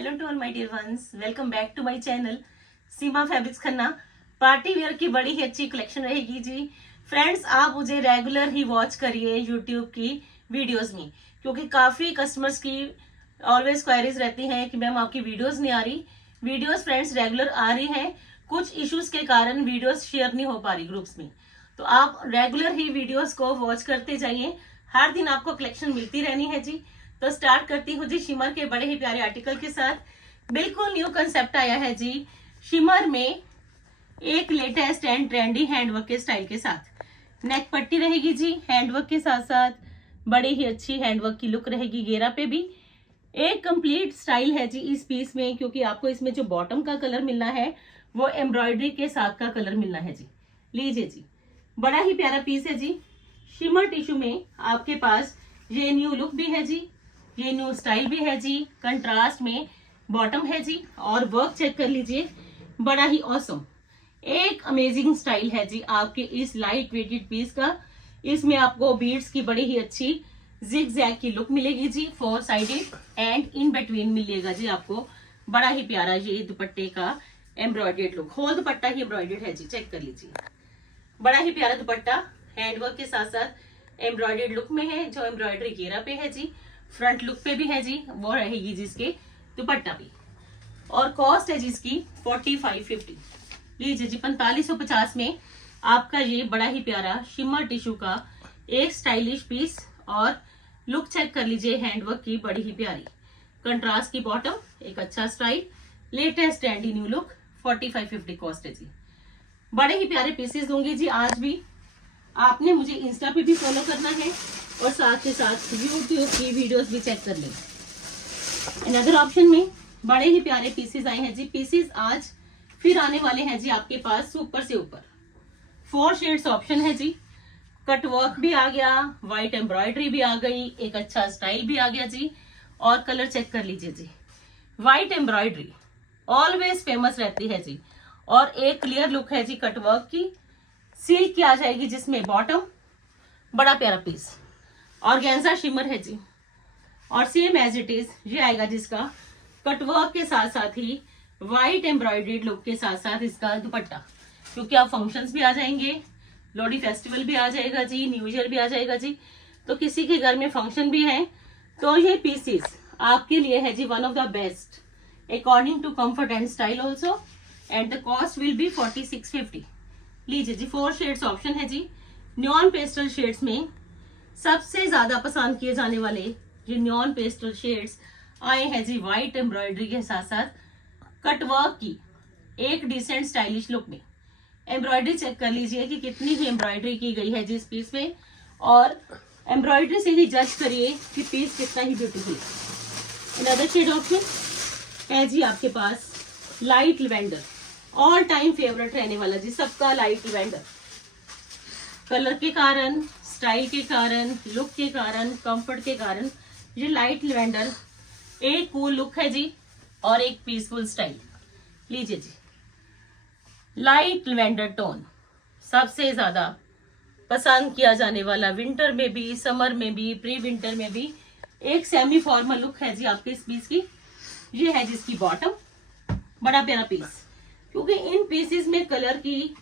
Hello to all my dear ones, welcome back to my channel Seema fabrics Khanna. Party wear की बड़ी ही अच्छी collection रहेगी जी। Friends, आप मुझे रेगुलर ही वॉच करिए यूट्यूब की वीडियोस में, क्योंकि काफी कस्टमर्स की ऑलवेज क्वेरीज रहती हैं कि मैम आपकी वीडियोस नहीं आ रही। वीडियोस फ्रेंड्स रेगुलर आ रही है, कुछ इश्यूज के कारण वीडियोस शेयर नहीं हो पा रही ग्रुप्स में, तो आप रेगुलर ही वीडियोस को वॉच करते जाइए। हर दिन आपको कलेक्शन मिलती रहनी है जी। तो स्टार्ट करती हूँ जी शिमर के बड़े ही प्यारे आर्टिकल के साथ। बिल्कुल न्यू कंसेप्ट आया है जी शिमर में, एक लेटेस्ट एंड ट्रेंडी हैंडवर्क के स्टाइल के साथ। नेक पट्टी रहेगी जी, हैंडवर्क के साथ साथ बड़ी ही अच्छी हैंडवर्क की लुक रहेगी। घेरा पे भी एक कंप्लीट स्टाइल है जी इस पीस में, क्योंकि आपको इसमें जो बॉटम का कलर मिलना है वो एम्ब्रॉयडरी के साथ का कलर मिलना है जी। लीजिए जी, बड़ा ही प्यारा पीस है जी। शिमर टिश्यू में आपके पास ये न्यू लुक भी है जी, ये न्यू स्टाइल भी है जी। कंट्रास्ट में बॉटम है जी, और वर्क चेक कर लीजिए, बड़ा ही ऑसम, एक अमेजिंग स्टाइल है जी आपके इस लाइट वेटेड पीस का। इसमें आपको बीड्स की बड़ी ही अच्छी जिग जैग की लुक मिलेगी जी, 4 साइडेड एंड इन बिटवीन मिलेगा जी आपको बड़ा ही प्यारा ये दुपट्टे का एम्ब्रॉयडर्ड लुक। होल दुपट्टा ही एम्ब्रॉयडर्ड है जी, चेक कर लीजिए। बड़ा ही प्यारा दुपट्टा हैंडवर्क के साथ साथ एम्ब्रॉयडर्ड लुक में है, जो एम्ब्रॉयडरी घेरा पे है जी, फ्रंट लुक पे भी है जी, वो रहेगी जिसके दुपट्टा भी। और कॉस्ट है जिसकी 4550। लीजिए जी, 4550 में आपका ये बड़ा ही प्यारा शिमर टिश्यू का एक स्टाइलिश पीस। और लुक चेक कर लीजिए हैंडवर्क की, बड़ी ही प्यारी कंट्रास्ट की बॉटम, एक अच्छा style, latest trendy new look. 4550 cost है जी। बड़े ही प्यारे पीसेस दूंगी जी आज भी। आपने मुझे इंस्टा पे भी फॉलो करना है और साथ के साथ यूट्यूब की वीडियोस भी चेक कर लें। अनदर ऑप्शन में बड़े ही प्यारे पीसेस आए हैं जी। पीसेस आज फिर आने वाले हैं जी आपके पास ऊपर से ऊपर। 4 शेड्स ऑप्शन है जी। कट वर्क भी आ गया, व्हाइट एम्ब्रॉयडरी भी आ गई, एक अच्छा स्टाइल भी आ गया जी। और कलर चेक कर लीजिए जी। व्हाइट एम्ब्रॉयडरी ऑलवेज फेमस रहती है जी, और एक क्लियर लुक है जी कटवर्क की। सिल्क की आ जाएगी जिसमें बॉटम, बड़ा प्यारा पीस, ऑर्गेन्जा शिमर है जी। और सेम एज इट इज ये आएगा जिसका कटवर्क के साथ साथ ही व्हाइट एम्ब्रॉयडर्ड लुक के साथ साथ इसका दुपट्टा, क्योंकि आप फंक्शंस भी आ जाएंगे, लोहड़ी फेस्टिवल भी आ जाएगा जी, न्यू ईयर भी आ जाएगा जी, तो किसी के घर में फंक्शन भी है, तो ये पीसेस आपके लिए है जी one of the best according to comfort and style also. And the cost will be 4650। लीजिए जी, 4 शेड्स ऑप्शन है जी। न्यॉन पेस्टल शेड्स में सबसे ज्यादा पसंद किए जाने वाले जो न्यॉन पेस्टल शेड्स आए हैं जी, व्हाइट एम्ब्रॉयडरी के साथ साथ कटवर्क की एक डिसेंट स्टाइलिश लुक में। एम्ब्रॉयडरी चेक कर लीजिए कि कितनी ही एम्ब्रॉयडरी की गई है जी इस पीस में, और एम्ब्रॉयडरी से ही जज करिए कि पीस कितना ही ब्यूटीफुल है। अनदर शेड ऑप्शन है जी आपके पास light lavender, all time favourite रहने वाला जी सबका लाइट लिवेंडर। कलर के कारण, स्टाइल के कारण, लुक के कारण, कंफर्ट के कारण ये लाइट लिवेंडर एक कूल लुक है जी और एक पीसफुल स्टाइल। लीजिए जी, लाइट लिवेंडर टोन सबसे ज्यादा पसंद किया जाने वाला, विंटर में भी, समर में भी, प्री विंटर में भी एक सेमी फॉर्मल लुक है जी आपके इस पीस की। ये है जिसकी बॉटम, बड़ा प्यारा पीस, क्योंकि इन पीसेस में कलर की,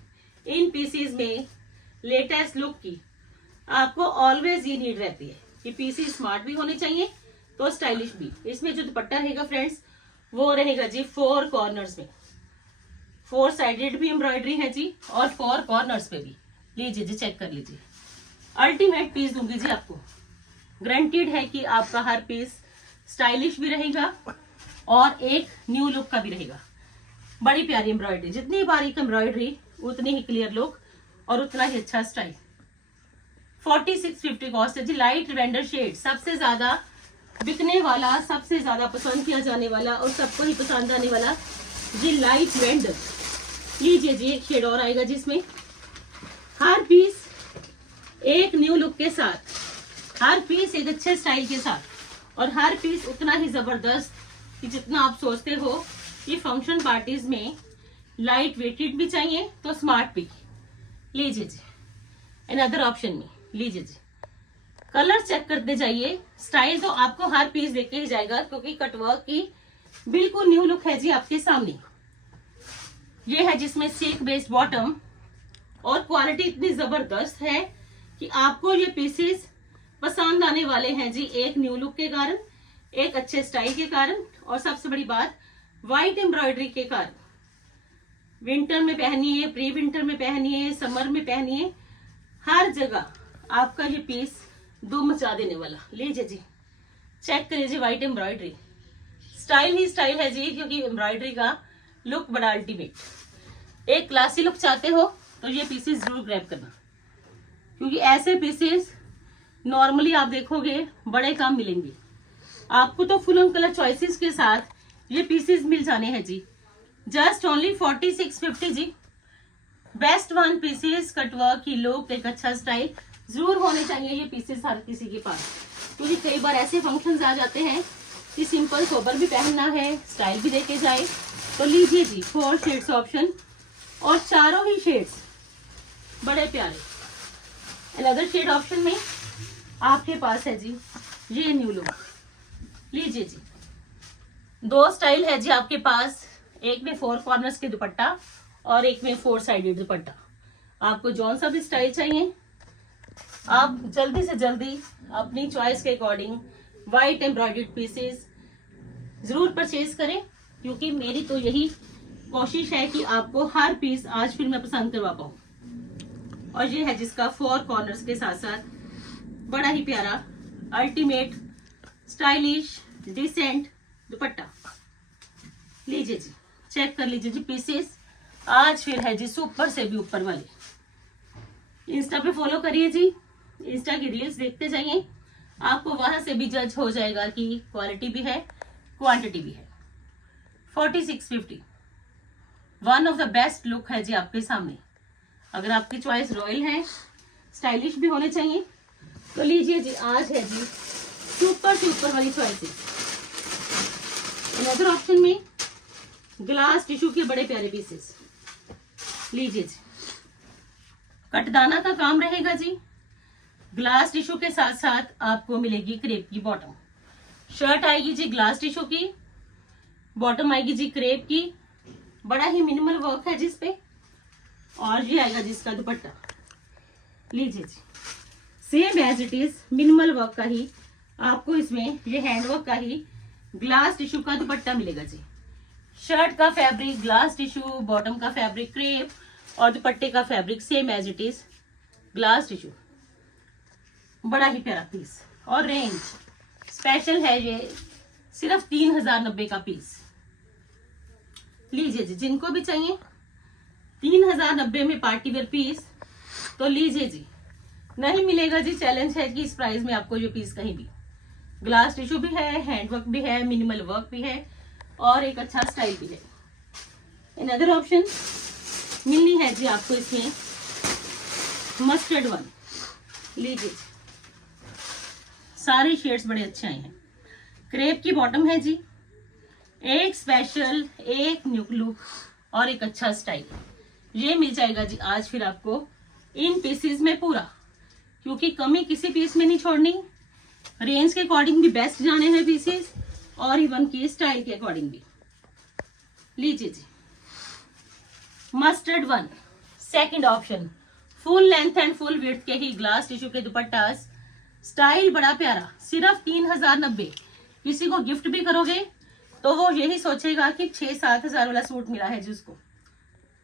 इन पीसेस में लेटेस्ट लुक की आपको ऑलवेज ये नीड रहती है कि पीसेस स्मार्ट भी होने चाहिए तो स्टाइलिश भी। इसमें जो दुपट्टा रहेगा फ्रेंड्स वो रहेगा जी 4 कॉर्नर्स में, 4 साइडेड भी एम्ब्रॉयडरी है जी, और 4 कॉर्नर्स पे भी। लीजिए जी, चेक कर लीजिए, अल्टीमेट पीस दूंगी जी आपको। गारंटीड है कि आपका हर पीस स्टाइलिश भी रहेगा और एक न्यू लुक का भी रहेगा। बड़ी प्यारी एम्ब्रॉयडरी, जितनी बारीक एम्ब्रॉयडरी उतनी ही क्लियर लुक और उतना ही अच्छा स्टाइल। 4650 कॉस्ट है जी। लाइट लिवेंडर शेड सबसे ज्यादा बिकने वाला, सबसे ज्यादा पसंद किया जाने वाला और सबको ही पसंद आने वाला जी लाइट लिवेंडर। लीजिए जी, एक शेड और आएगा जिसमें हर पीस एक न्यू लुक के साथ, हर पीस एक अच्छे स्टाइल के साथ, और हर पीस उतना ही जबरदस्त कि जितना आप सोचते हो कि फंक्शन पार्टीज में लाइट वेटेड भी चाहिए तो स्मार्ट भी। लीजिए जी, अनदर ऑप्शन में लीजिए जी, कलर चेक करते जाइए। स्टाइल तो आपको हर पीस देके ही जाएगा, क्योंकि कटवर्क की बिल्कुल न्यू लुक है जी आपके सामने। ये है जिसमें सिल्क बेस्ड बॉटम और क्वालिटी इतनी जबरदस्त है कि आपको ये पीसेस पसंद आने वाले हैं जी। एक न्यू लुक के कारण, एक अच्छे स्टाइल के कारण और सबसे बड़ी बात व्हाइट एम्ब्रॉयडरी के कारण। विंटर में पहनिए, प्री विंटर में पहनिए, समर में पहनिए, हर जगह आपका ये पीस धूम मचा देने वाला। लीजिए जी, चेक करिए जी, व्हाइट एम्ब्रॉयडरी, स्टाइल ही स्टाइल है जी, क्योंकि एम्ब्रॉयडरी का लुक बड़ा अल्टीमेट। एक क्लासी लुक चाहते हो तो ये पीसेस जरूर ग्रैब करना, क्योंकि ऐसे पीसेस नॉर्मली आप देखोगे बड़े कम मिलेंगे आपको। तो फुल ऑन कलर चॉइसेस के साथ ये पीसेस मिल जाने हैं जी, जस्ट ओनली 4650 जी। बेस्ट वन पीसेस, कटवर्क की लुक, एक अच्छा स्टाइल जरूर होने चाहिए ये पीसेस हर किसी के पास, क्योंकि कई बार ऐसे फंक्शंस आ जाते हैं कि सिंपल सोबर भी पहनना है, स्टाइल भी देके जाए। तो लीजिए जी, 4 शेड्स ऑप्शन और चारों ही शेड्स बड़े प्यारे। अनदर शेड ऑप्शन में आपके पास है जी ये न्यू लुक। लीजिए जी, 2 स्टाइल है जी आपके पास, एक में 4 कॉर्नर्स के दुपट्टा और एक में 4 साइडेड दुपट्टा। आपको जौन सा भी स्टाइल चाहिए आप जल्दी से जल्दी अपनी चॉइस के अकॉर्डिंग व्हाइट एम्ब्रॉयडर्ड पीसेस जरूर परचेज करें, क्योंकि मेरी तो यही कोशिश है कि आपको हर पीस आज फिर मैं पसंद करवा पाऊं। और ये है जिसका 4 कॉर्नर्स के साथ साथ बड़ा ही प्यारा अल्टीमेट स्टाइलिश डिसेंट दुपट्टा। लीजिए जी, चेक कर लीजिए जी, पीसेस आज फिर है जी सुपर से भी ऊपर वाले। इंस्टा पे फॉलो करिए जी, इंस्टा की रील्स देखते जाइए, आपको वहां से भी जज हो जाएगा कि क्वालिटी भी है क्वांटिटी भी है। 4650 one of the best look है जी आपके सामने। अगर आपकी चॉइस रॉयल है, स्टाइलिश भी होने चाहिए, तो लीजिए जी, आज है जी सुपर से ऊपर वाली चॉइसेस। अनदर ऑप्शन में ग्लास टिश्यू के बड़े प्यारे पीसेस। लीजिए जी, कटदाना का काम रहेगा जी। ग्लास टिश्यू के साथ साथ आपको मिलेगी क्रेप की बॉटम। शर्ट आएगी जी ग्लास टिश्यू की, बॉटम आएगी जी क्रेप की, बड़ा ही मिनिमल वर्क है जिस पे, और ये आएगा जिसका दुपट्टा। लीजिए जी, same as it is minimal work का ही आपको इसमें ये हैंडवर्क का ही ग्लास टिश्यू का दुपट्टा मिलेगा जी। शर्ट का फैब्रिक ग्लास टिश्यू, बॉटम का फैब्रिक क्रेप और दुपट्टे का fabric same as it is glass tissue. बड़ा ही प्यारा पीस और रेंज स्पेशल है, ये सिर्फ 3090 का पीस। लीजिए जी, जिनको भी चाहिए 3090 में पार्टी वेयर पीस तो लीजिए जी, नहीं मिलेगा जी, चैलेंज है कि इस प्राइस में आपको ये पीस कहीं भी। ग्लास टिश्यू भी है, हैंडवर्क भी है, मिनिमल वर्क भी है और एक अच्छा स्टाइल भी है। अनदर ऑप्शन मिलनी है जी आपको इसमें मस्टर्ड वन। लीजिए, सारे शेड्स बड़े अच्छे आए हैं। क्रेप की बॉटम है जी, एक स्पेशल, एक न्यू लुक और एक अच्छा स्टाइल, ये मिल जाएगा जी आज फिर आपको इन पीसेस में पूरा, क्योंकि कमी किसी पीस में नहीं छोड़नी। रेंज के अकॉर्डिंग भी बेस्ट जाने हैं पीसेस और इवन की स्टाइल के अकॉर्डिंग भी। लीजिए जी, mustard one second option, full length and full width के ही ग्लास टिश्यू के दुपट्टास, स्टाइल बड़ा प्यारा, सिर्फ 3090। किसी को गिफ्ट भी करोगे तो वो यही सोचेगा कि 6-7 हजार वाला सूट मिला है जी उसको,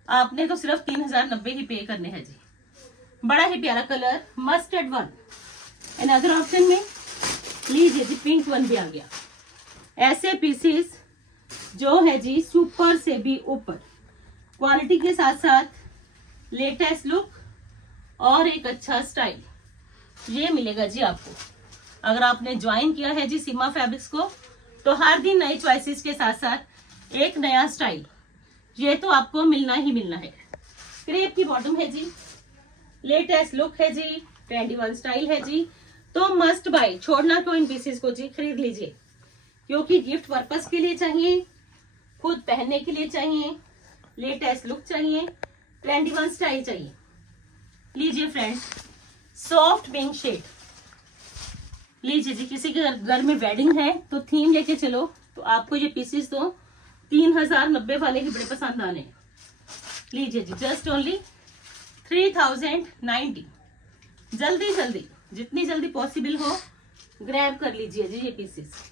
आपने तो सिर्फ 3090 ही पे करने हैं जी। बड़ा ही प्यारा colour mustard one. Another option में लीजिए जी, पिंक वन भी आ गया। ऐसे पीसेस जो है जी सुपर से भी ऊपर, क्वालिटी के साथ साथ लेटेस्ट लुक और एक अच्छा स्टाइल, ये मिलेगा जी आपको। अगर आपने ज्वाइन किया है जी सीमा फैब्रिक्स को, तो हर दिन नई चॉइसेस के साथ साथ एक नया स्टाइल, ये तो आपको मिलना ही मिलना है। क्रेप की बॉटम है जी, लेटेस्ट लुक है जी, ट्रेंडी वन स्टाइल है जी, तो मस्ट बाय, छोड़ना क्यों इन पीसेस को जी, खरीद लीजिए, क्योंकि गिफ्ट पर्पस के लिए चाहिए, खुद पहनने के लिए चाहिए, लेटेस्ट लुक चाहिए, ट्रेंडी वन स्टाइल चाहिए। लीजिए फ्रेंड्स, सॉफ्ट पिंक शेड। लीजिए जी, किसी के घर में वेडिंग है तो थीम लेके चलो, तो आपको ये पीसेस तो 3090 वाले ही बड़े पसंद आने हैं। लीजिए जी, जस्ट ओनली 3090। जल्दी जल्दी, जितनी जल्दी पॉसिबल हो ग्रैब कर लीजिए जी ये पीसेस।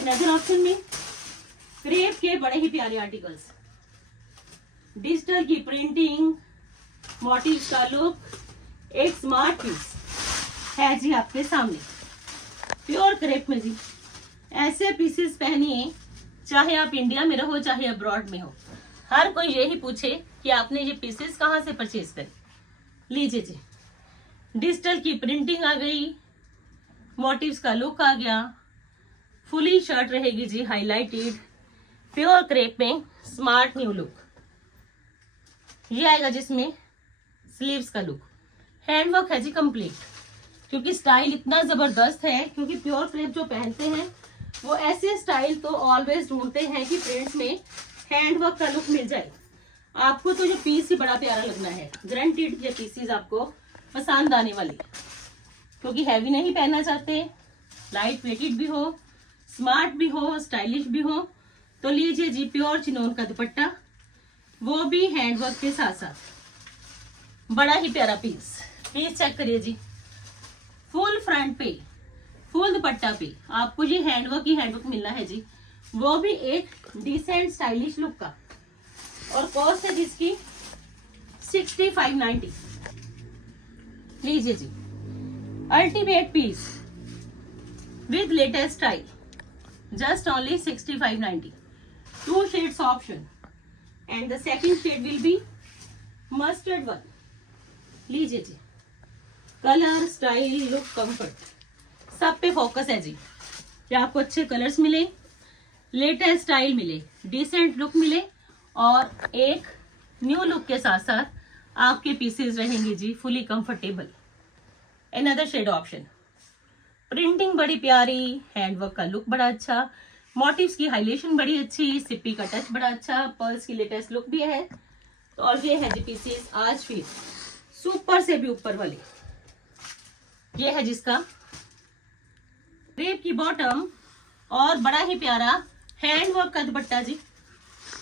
इन अदर ऑप्शन में क्रेप के बड़े ही प्यारे आर्टिकल्स, डिजिटल की प्रिंटिंग, मोटिव का लुक, एक स्मार्ट पीस है जी आपके सामने प्योर क्रेप में जी। ऐसे पीसेस पहनिए, चाहे आप इंडिया में रहो चाहे अब्रॉड में हो, हर कोई यही पूछे कि आपने ये पीसेस कहाँ से परचेज करे। लीजिए जी, डिजिटल की प्रिंटिंग आ गई, मोटिव्स का लुक आ गया, फुली शर्ट रहेगी जी हाईलाइटेड, प्योर क्रेप में स्मार्ट न्यू लुक। ये आएगा जिसमें स्लीव्स का लुक, हैंडवर्क है जी कंप्लीट, क्योंकि स्टाइल इतना जबरदस्त है। क्योंकि प्योर क्रेप जो पहनते हैं वो ऐसे स्टाइल तो ऑलवेज ढूंढते हैं कि प्रिंट्स में हैंडवर्क का लुक मिल जाए। आपको तो ये पीस ही बड़ा प्यारा लगना है, गारंटीड ये पीसेस आपको पसंद आने वाली, क्योंकि हैवी नहीं पहनना चाहते, लाइट वेटेड भी हो, स्मार्ट भी हो, स्टाइलिश भी हो। तो लीजिए जी प्योर चिनोन का दुपट्टा, वो भी हैंडवर्क के साथ साथ, बड़ा ही प्यारा पीस। पीस चेक करिए जी, फुल फ्रंट पे, फुल दुपट्टा पे आपको ये हैंडवर्क ही हैंडवर्क मिलना है जी, वो भी एक डिसेंट स्टाइलिश लुक का। और कॉस्ट है जिसकी 6590। लीजिए जी, ultimate piece with latest style, just only 6590। 2 shades option and the second shade will be mustard one। लीजिए जी, कलर, स्टाइल, लुक, कंफर्ट सब पे फोकस है जी कि आपको अच्छे कलर्स मिले, लेटेस्ट स्टाइल मिले, डिसेंट लुक मिले और एक न्यू लुक के साथ साथ आपके पीसेस रहेंगे जी fully comfortable. Another shade option, printing बड़ी प्यारी, हैंडवर्क का लुक बड़ा अच्छा, मोटिव्स की हाइलाइटेशन बड़ी अच्छी, सिप्पी का टच बड़ा अच्छा, पर्ल्स की लेटेस्ट लुक भी है। तो और ये है जी पीसेस आज फिर सुपर से भी ऊपर वाले। ये है जिसका क्रेप की बॉटम और बड़ा ही प्यारा हैंडवर्क का दुपट्टा जी,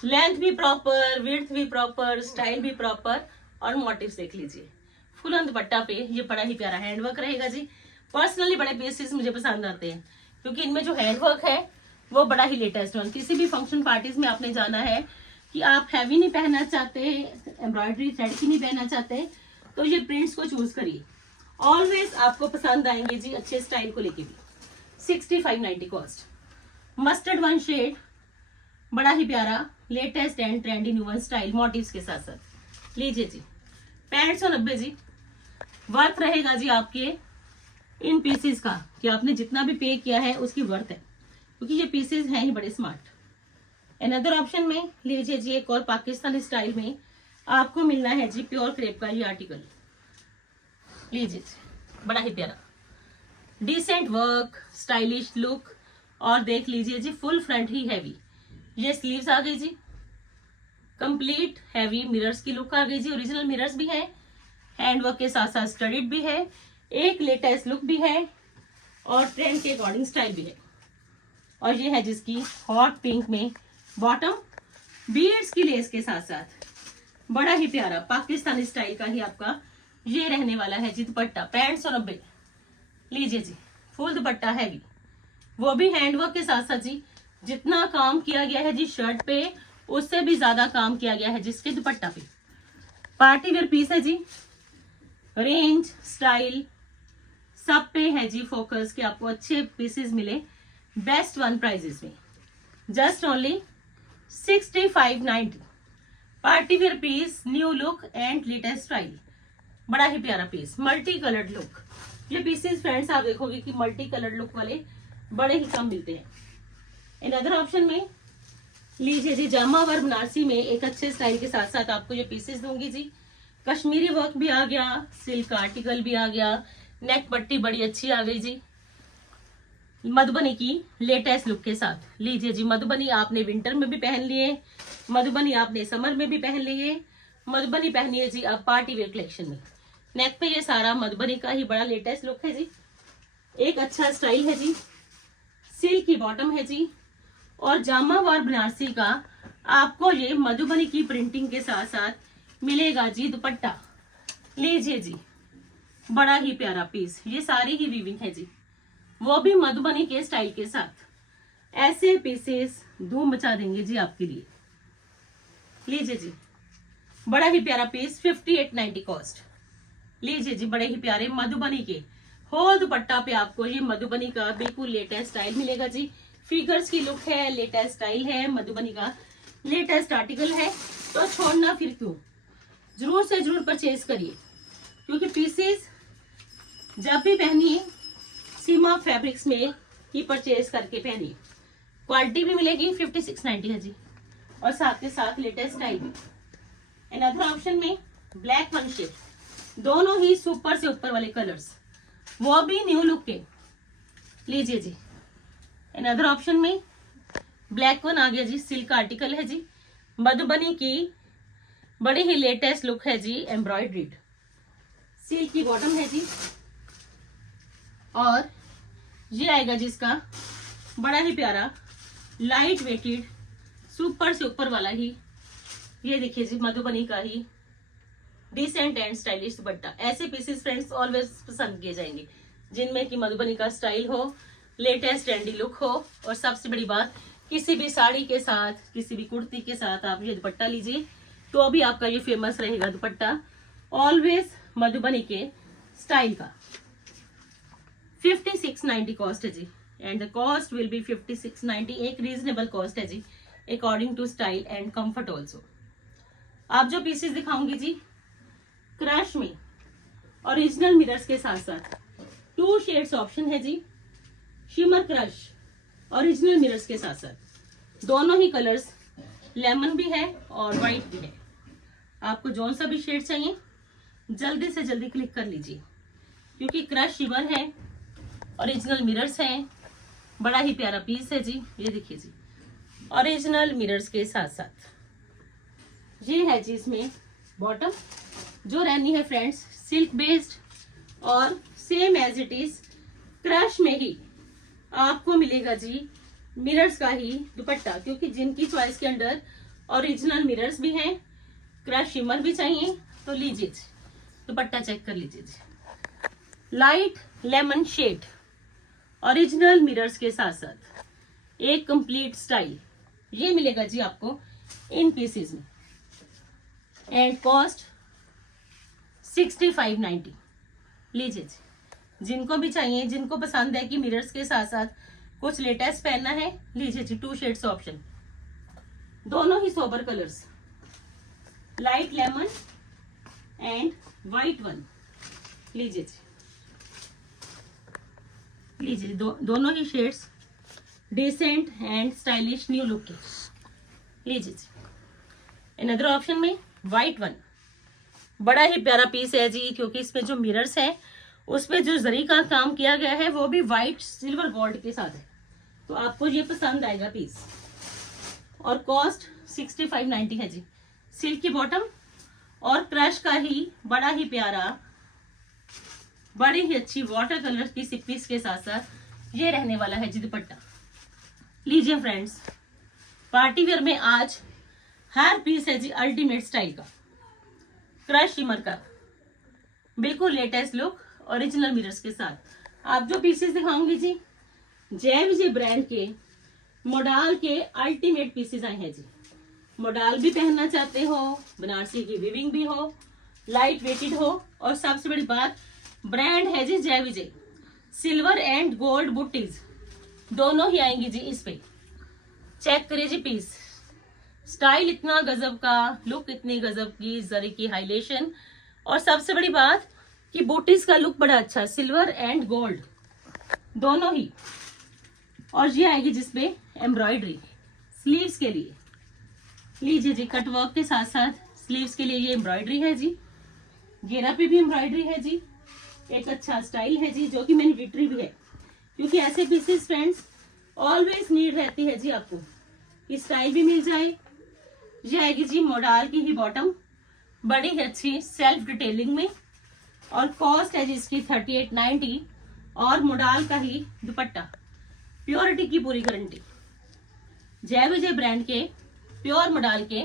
लेंथ भी प्रॉपर, विड्थ भी प्रॉपर, स्टाइल भी प्रॉपर और मोटिव्स देख लीजिए। फुल ऑन दुपट्टा पे ये बड़ा ही प्यारा हैंडवर्क रहेगा जी। पर्सनली बड़े पीसेस मुझे पसंद आते हैं क्योंकि इनमें जो हैंडवर्क है वो बड़ा ही लेटेस्ट है। किसी भी फंक्शन पार्टीज में आपने जाना है कि आप हैवी नहीं पहनना चाहते, एम्ब्रॉयडरी थ्रेड की नहीं पहनना चाहते, तो ये प्रिंट्स को चूज करिए, ऑलवेज आपको पसंद आएंगे जी अच्छे स्टाइल को लेके भी। 6590 कॉस्ट। मस्टर्ड वन शेड, बड़ा ही प्यारा latest and trendy new one style motifs के साथ साथ। लीजिए जी, 6590 जी। वर्थ रहेगा जी आपके इन पीसेस का कि आपने जितना भी पे किया है उसकी वर्थ है, क्योंकि ये पीसेस हैं ही बड़े स्मार्ट। अनदर ऑप्शन में लीजिए जी, एक और पाकिस्तानी स्टाइल में आपको मिलना है जी प्योर क्रेप का ये आर्टिकल। लीजिए जी, बड़ा ही प्यारा डिसेंट वर्क, स्टाइलिश लुक और देख लीजिए जी फुल फ्रंट ही हैवी। ये स्लीव्स आ गई जी, कंप्लीट हैवी मिरर्स की लुक आ गई जी, ओरिजिनल मिरर्स भी है, हैंडवर्क के साथ साथ स्टडीड भी है, एक लेटेस्ट लुक भी है और ट्रेंड के अकॉर्डिंग स्टाइल भी है। और ये है जिसकी हॉट पिंक में बॉटम, बीड्स की लेस के साथ साथ बड़ा ही प्यारा पाकिस्तानी स्टाइल का ही आपका ये रहने वाला है जी दुपट्टा। 6590। लीजिए जी, फुल दुपट्टा हैवी, वो भी हैंडवर्क के साथ साथ जी जितना काम किया गया है जी शर्ट पे उससे भी ज्यादा काम किया गया है जिसके दुपट्टा पे। पार्टी वेयर पीस है जी, रेंज स्टाइल सब पे है जी फोकस कि आपको अच्छे पीसेस मिले बेस्ट वन प्राइजेस में। Just only 6590। Party wear piece, new look and latest style, बड़ा ही प्यारा पीस, मल्टी कलर्ड लुक। ये पीसेस फ्रेंड्स आप देखोगे कि मल्टी कलर्ड लुक वाले बड़े ही कम मिलते हैं। इन अदर ऑप्शन में लीजिए जी, जामा वर्क बनारसी में एक अच्छे स्टाइल के साथ साथ आपको ये पीसेस दूंगी जी। कश्मीरी वर्क भी आ गया, सिल्क आर्टिकल भी आ गया, नेक पट्टी बड़ी अच्छी आ गई जी मधुबनी की लेटेस्ट लुक के साथ। लीजिए जी, मधुबनी आपने विंटर में भी पहन लिए, मधुबनी आपने समर में भी पहन लिए, मधुबनी पहनिए जी आप पार्टी वेयर कलेक्शन में। नेक पे ये सारा मधुबनी का ही बड़ा लेटेस्ट लुक है जी, एक अच्छा स्टाइल है जी, सिल्क की बॉटम है जी और जामावार बनारसी का आपको ये मधुबनी की प्रिंटिंग के साथ साथ मिलेगा जी दुपट्टा। लीजिए जी, बड़ा ही प्यारा पीस, ये सारी ही वीविंग है जी, वो भी मधुबनी के स्टाइल के साथ। ऐसे पीसेस धूम मचा देंगे जी आपके लिए। लीजिए जी, बड़ा ही प्यारा पीस, 5890 कॉस्ट। लीजिए जी, बड़े ही प्यारे मधुबनी के होल दुपट्टा पे आपको ये मधुबनी का बिल्कुल लेटेस्ट स्टाइल मिलेगा जी। फिगर्स की लुक है, लेटेस्ट स्टाइल है, मधुबनी का लेटेस्ट आर्टिकल है, तो छोड़ना फिर क्यों, जरूर से जरूर परचेज करिए, क्योंकि पीसेस जब भी पहनिए सीमा फैब्रिक्स में ही परचेज करके पहनिए। क्वालिटी भी मिलेगी, 5690 है जी, और साथ के साथ लेटेस्ट स्टाइल भी। अनदर ऑप्शन में ब्लैक वन शेड, दोनों ही सुपर से ऊपर वाले कलर्स, वो भी न्यू लुक के। लीजिए जी, अनदर ऑप्शन में ब्लैक वन आ गया जी, सिल्क आर्टिकल है जी, मधुबनी की बड़ी ही लेटेस्ट लुक है जी, एम्ब्रॉयडरीड सिल्क की बॉटम है जी, और ये आएगा जिसका बड़ा ही प्यारा लाइट वेटेड सुपर से ऊपर वाला ही, ये देखिए जी, मधुबनी का ही डिसेंट एंड स्टाइलिश दुपट्टा। ऐसे पीसेस फ्रेंड्स ऑलवेज पसंद किए जाएंगे, जिनमें कि मधुबनी का स्टाइल हो, लेटेस्ट ट्रेंडी लुक हो, और सबसे बड़ी बात, किसी भी साड़ी के साथ, किसी भी कुर्ती के साथ आप ये दुपट्टा लीजिए तो अभी आपका ये फेमस रहेगा दुपट्टा, ऑलवेज मधुबनी के स्टाइल का। 5690 कॉस्ट है जी, and the cost will be 5690, एक रीजनेबल कॉस्ट है जी, according to style and comfort also. आप जो पीसेस दिखाऊंगी जी, क्रश में ओरिजिनल मिरर्स के साथ साथ 2 शेड्स ऑप्शन है जी, शिमर क्रश ओरिजिनल मिरर्स के साथ साथ दोनों ही कलर्स, लेमन भी है और व्हाइट भी है। आपको जौन सा भी शेड चाहिए जल्दी से जल्दी क्लिक कर लीजिए, क्योंकि क्रश शिमर है, ओरिजिनल मिरर्स हैं, बड़ा ही प्यारा पीस है जी। ये देखिए जी, ओरिजिनल मिरर्स के साथ साथ ये है जी इसमें बॉटम, जो रहनी है फ्रेंड्स सिल्क बेस्ड, और same as it is crush में ही आपको मिलेगा जी मिरर्स का ही दुपट्टा, क्योंकि जिनकी चॉइस के अंडर ओरिजिनल मिरर्स भी हैं, क्रश शिमर भी चाहिए, तो लीजिए जी, दुपट्टा चेक कर लीजिए जी, light lemon shade original mirrors के साथ साथ एक कंप्लीट स्टाइल, ये मिलेगा जी आपको इन पीसेस में, एंड कॉस्ट 6590। लीजिए जी, जिनको भी चाहिए, जिनको पसंद है कि मिरर्स के साथ साथ कुछ लेटेस्ट पहनना है, लीजिए जी, 2 शेड्स ऑप्शन, दोनों ही sober colours, light lemon and white one. लीजिए जी, लीजिए जी, दोनों ही shades decent and stylish new look के। लीजिए जी, अनदर ऑप्शन में व्हाइट वन, बड़ा ही प्यारा पीस है जी, क्योंकि इसमें जो मिरर्स है उसमें जो जरी का काम किया गया है वो भी व्हाइट सिल्वर गोल्ड के साथ है, तो आपको ये पसंद आएगा पीस, और कॉस्ट 6590 है जी। सिल्क की बॉटम और क्रश का ही बड़ा ही प्यारा, बड़ी ही अच्छी वाटर कलर की सिप्पीस के साथ साथ ये रहने वाला है जी दुपट्टा। लीजिए फ्रेंड्स, पार्टी वेयर में आज हर पीस है जी अल्टीमेट स्टाइल का, क्रश शिमर का, बिल्कुल लेटेस्ट लुक, ओरिजिनल मिरर्स के साथ। आप जो पीसेस दिखाऊंगी जी, जय विजय ब्रांड के मोडाल के अल्टीमेट पीसेस आए हैं जी। मोडाल भी पहनना चाहते हो, बनारसी की विविंग भी हो, लाइट वेटेड हो, और सबसे बड़ी बात, ब्रांड है जी जय विजय, सिल्वर एंड गोल्ड बुटीज दोनों ही आएंगी जी इस पे। चेक करिए जी पीस, स्टाइल इतना गजब का, लुक इतनी गजब की, जरी की हाईलाइशन, और सबसे बड़ी बात कि बूटीज का लुक बड़ा अच्छा, सिल्वर एंड गोल्ड दोनों ही। और ये आएगी जिसपे एम्ब्रॉयडरी स्लीव्स के लिए। लीजिए जी, कटवर्क के साथ साथ स्लीव्स के लिए ये एम्ब्रॉयडरी है जी, घेरा पे भी एम्ब्रॉयडरी है जी, एक अच्छा स्टाइल है जी, जो कि मैन्युफैक्चरिंग भी है, क्योंकि ऐसे पीसेस फ्रेंड्स ऑलवेज नीड रहती है जी आपको कि स्टाइल भी मिल जाए। ये आएगी जी मोडाल की ही बॉटम, बड़ी ही अच्छी सेल्फ डिटेलिंग में, और कॉस्ट है जी इसकी 3890, और मोडाल का ही दुपट्टा, प्योरिटी की पूरी गारंटी। जय विजय ब्रांड के प्योर मडाल के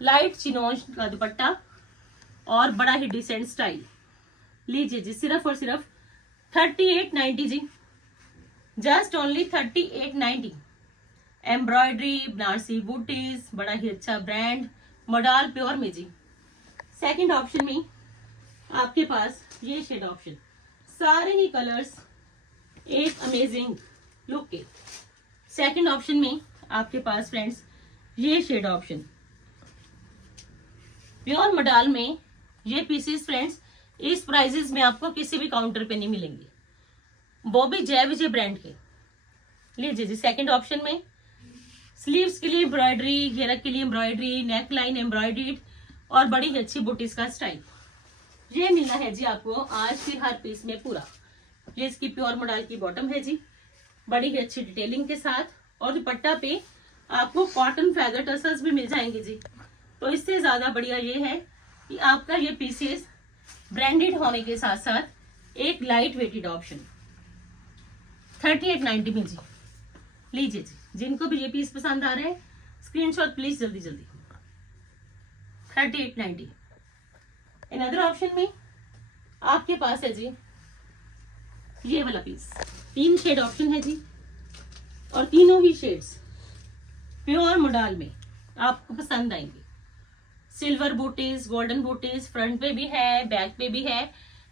लाइट चिनोन का दुपट्टा और बड़ा ही डिसेंट स्टाइल। लीजिए जी, सिर्फ और सिर्फ 3890 जी, जस्ट ओनली 3890। एम्ब्रॉयडरी, बनारसी बूटीज, बड़ा ही अच्छा ब्रांड मडाल प्योर में जी। सेकंड ऑप्शन में आपके पास ये शेड ऑप्शन, सारे ही कलर्स एक अमेजिंग लुक के। सेकंड ऑप्शन में आपके पास फ्रेंड्स ये शेड ऑप्शन, प्योर मडाल में ये पीसेस फ्रेंड्स इस प्राइजेस में आपको किसी भी काउंटर पे नहीं मिलेंगे, वो भी जय विजय ब्रांड के। लीजिए जी, सेकंड ऑप्शन में स्लीव्स के लिए एम्ब्रॉयडरी, घेरक के लिए एम्ब्रॉयडरी, नेक लाइन एम्ब्रॉयडरी और बड़ी ही अच्छी बुटीज का स्टाइल। ये मिलना है जी आपको आज फिर हर पीस में पूरा। ये इसकी प्योर मॉडल की बॉटम है जी, बड़ी ही अच्छी डिटेलिंग के साथ, और दुपट्टा पे आपको कॉटन फेदर टसल्स भी मिल जाएंगे जी। तो इससे ज्यादा बढ़िया ये है कि आपका ये पीसेस ब्रांडेड होने के साथ साथ एक लाइट वेटेड ऑप्शन 3890 में जी। लीजिए जी, जिनको भी ये पीस पसंद आ रहे हैं स्क्रीनशॉट प्लीज जल्दी जल्दी। 3890। अनदर ऑप्शन में आपके पास है जी ये वाला पीस, 3 शेड ऑप्शन है जी, और तीनों ही शेड्स प्योर मॉडल में आपको पसंद आएंगे। Silver booties, golden booties, front पे भी है, बैक पे भी है,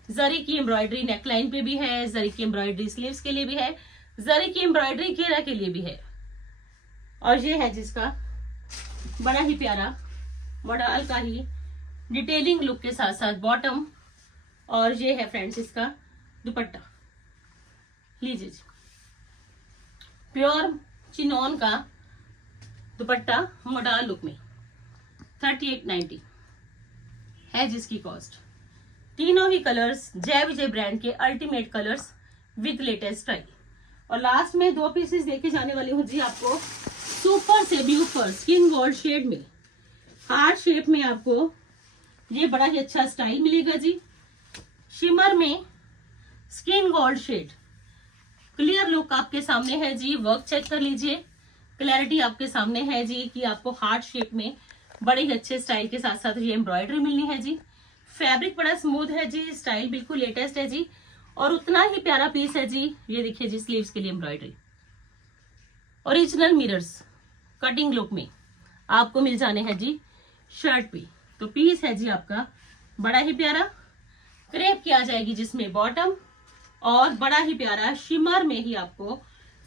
जरी की एम्ब्रॉयडरी नेकलाइन पे भी है, जरी की एम्ब्रॉयडरी स्लीव्स के लिए भी है, जरी की एम्ब्रॉयडरी घेरा के लिए भी है। और ये है जिसका बड़ा ही प्यारा मॉडल का ही डिटेलिंग लुक के साथ साथ बॉटम, और ये है फ्रेंड्स इसका दुपट्टा। लीजिए जी, प्योर चिनोन का दुपट्टा मॉडल लुक में 3890 है जिसकी कॉस्ट। तीनों ही कलर्स जय विजय ब्रांड के ultimate colours with latest style. और लास्ट में 2 पीसेस देके जाने वाली हूँ जी आपको सुपर से ब्यूटीफुल स्किन गोल्ड शेड में, हार्ट शेप में आपको ये बड़ा ही अच्छा स्टाइल मिलेगा जी। शिमर में skin gold shade, clear look आपके सामने है जी। वर्क चेक कर लीजिए, क्लैरिटी आपके सामने है जी कि आपको हार्ट शेप में बड़े ही अच्छे स्टाइल के साथ साथ ये एम्ब्रॉयडरी मिलनी है जी। फैब्रिक बड़ा स्मूथ है जी, स्टाइल बिल्कुल लेटेस्ट है जी, और उतना ही प्यारा पीस है जी। ये देखिए जी, स्लीव्स के लिए embroidery, original mirrors cutting look में आपको मिल जाने हैं जी शर्ट पे। तो पीस है जी आपका बड़ा ही प्यारा, क्रेप किया जाएगी जिसमें बॉटम, और बड़ा ही प्यारा शिमर में ही आपको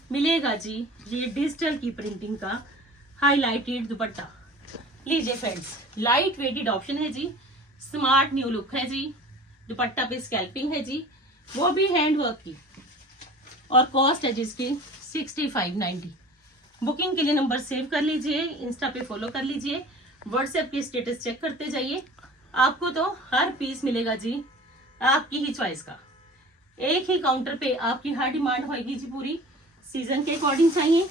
मिलेगा जी ये डिजिटल की प्रिंटिंग का हाईलाइटेड दुपट्टा। लीजिए फ्रेंड्स, लाइट वेटेड ऑप्शन है जी, स्मार्ट न्यू लुक है जी। दुपट्टा पे स्कैल्पिंग है जी, वो भी हैंड वर्क की, और कॉस्ट है जिसकी 6590। बुकिंग के लिए नंबर सेव कर लीजिए, इंस्टा पे फॉलो कर लीजिए, व्हाट्सएप के स्टेटस चेक करते जाइए। आपको तो हर पीस मिलेगा जी आपकी ही चॉइस का। एक ही काउंटर पे आपकी हर डिमांड होगी जी पूरी। सीजन के अकॉर्डिंग चाहिए,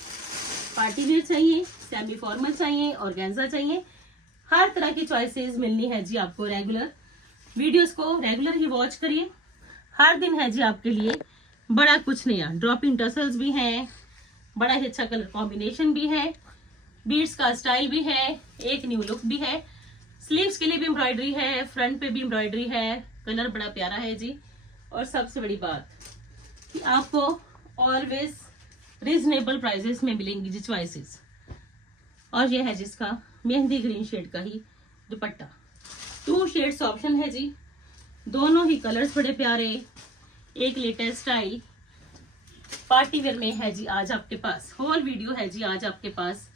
पार्टी वेयर चाहिए, सेमी फॉर्मल चाहिए, ऑर्गेन्जा चाहिए, हर तरह की चॉइसेस मिलनी है जी आपको। रेगुलर वीडियोस को रेगुलर ही वॉच करिए, हर दिन है जी आपके लिए बड़ा कुछ नया। ड्रॉपिंग टसल्स भी हैं, बड़ा ही अच्छा कलर कॉम्बिनेशन भी है, बीड्स का स्टाइल भी है, एक न्यू लुक भी है। स्लीव्स के लिए भी एम्ब्रॉयडरी है, फ्रंट पे भी एम्ब्रॉयडरी है, कलर बड़ा प्यारा है जी। और सबसे बड़ी बात कि आपको ऑलवेज रीजनेबल प्राइसेस में मिलेंगी जी चॉइसेस। और ये है जिसका मेहंदी ग्रीन शेड का ही दुपट्टा, 2 शेड्स ऑप्शन है जी, दोनों ही कलर्स बड़े प्यारे, एक लेटेस्ट स्टाइल पार्टी वेयर में है जी आज आपके पास। होल वीडियो है जी आज आपके पास,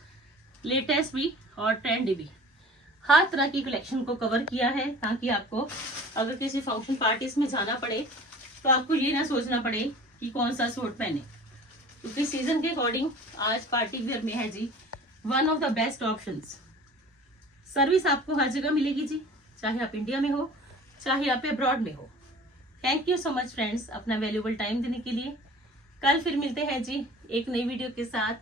लेटेस्ट भी और ट्रेंडी भी, हर तरह की कलेक्शन को कवर किया है, ताकि आपको अगर किसी फंक्शन पार्टीज में जाना पड़े तो आपको ये ना सोचना पड़े कि कौन सा सूट पहने, क्योंकि सीजन के अकॉर्डिंग आज पार्टी वेयर में है जी one of the best options. Service आपको हर जगह मिलेगी जी, चाहे आप इंडिया में हो चाहे आप अब्रॉड में हो। Thank you so much friends अपना वैल्यूएबल टाइम देने के लिए। कल फिर मिलते हैं जी एक नई वीडियो के साथ,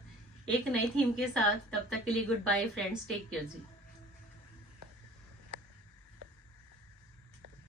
एक नई थीम के साथ। तब तक के लिए goodbye friends, take care जी।